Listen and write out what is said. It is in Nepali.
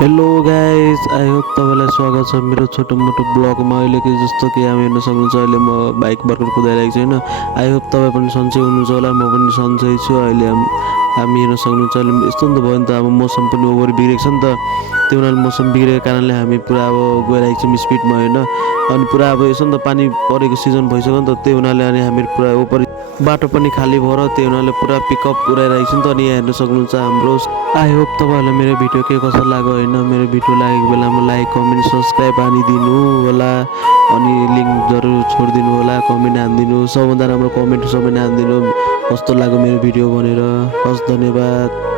हेलो गाइस, आई होप तपाईँलाई स्वागत छ मेरो छोटो मोटो ब्लगमा। अहिलेको जस्तो कि हामी हेर्न सक्नुहुन्छ, अहिले म बाइक भर्खर कुदाइरहेको छु होइन। आई होप तपाईँ पनि सन्चै हुनुहुन्छ होला, म पनि सन्चै छु। अहिले हामी हेर्न सक्नुहुन्छ, अहिले यस्तो नि त भयो नि त, अब मौसम पनि ओभर बिग्रेको छ नि त। त्यो हुनाले मौसम बिग्रेको कारणले हामी पुरा अब गइरहेको छौँ स्पिडमा होइन। अनि पुरा अब यसो नि त पानी परेको सिजन भइसक्यो नि त, त्यो हुनाले अनि हामी पुरा ऊपर बाटो पनि खाली भयो र त्यो हुनाले पुरा पिकअप पुऱ्याइरहेको छु नि त। अनि यहाँ हेर्न सक्नुहुन्छ हाम्रो। आई होप तपाईँहरूलाई मेरो भिडियो के कस्तो लाग्यो होइन। मेरो भिडियो लागेको बेलामा लाइक कमेन्ट सब्सक्राइब हानिदिनु होला, अनि लिङ्क जरुर छोडिदिनु होला, कमेन्ट हानिदिनु, सबभन्दा राम्रो कमेन्ट सबैले हानिदिनु कस्तो लाग्यो मेरो भिडियो भनेर। हस्, धन्यवाद।